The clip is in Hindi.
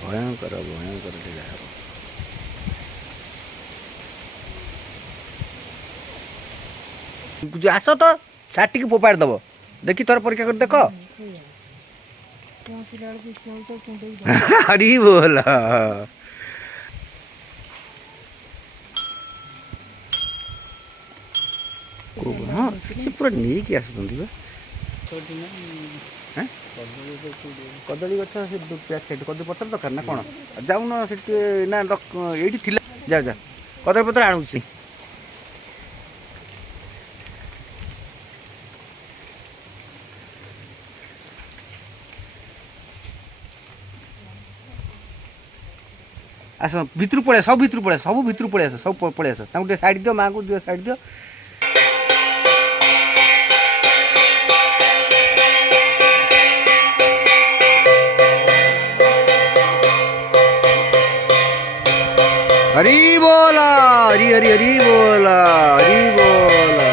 भयंकर भयंकर आस तो साटी की फोपाड़ दब देखी तोर परीक्षा कर देख हरी बोल हाँ से पूरा नहीं कि आसुँच कदली गछ से कदली पत्र दरकार ना कौन जाऊन से ना ये जा जा कदली पत्र आणुची आस भितर पड़े सब भितर पड़े सब भितर पड़े आस सब पड़े आस साइड दियो माँ को दियो साइड दियो हरी बोला हरी हरी हरी बोला हरी बोला।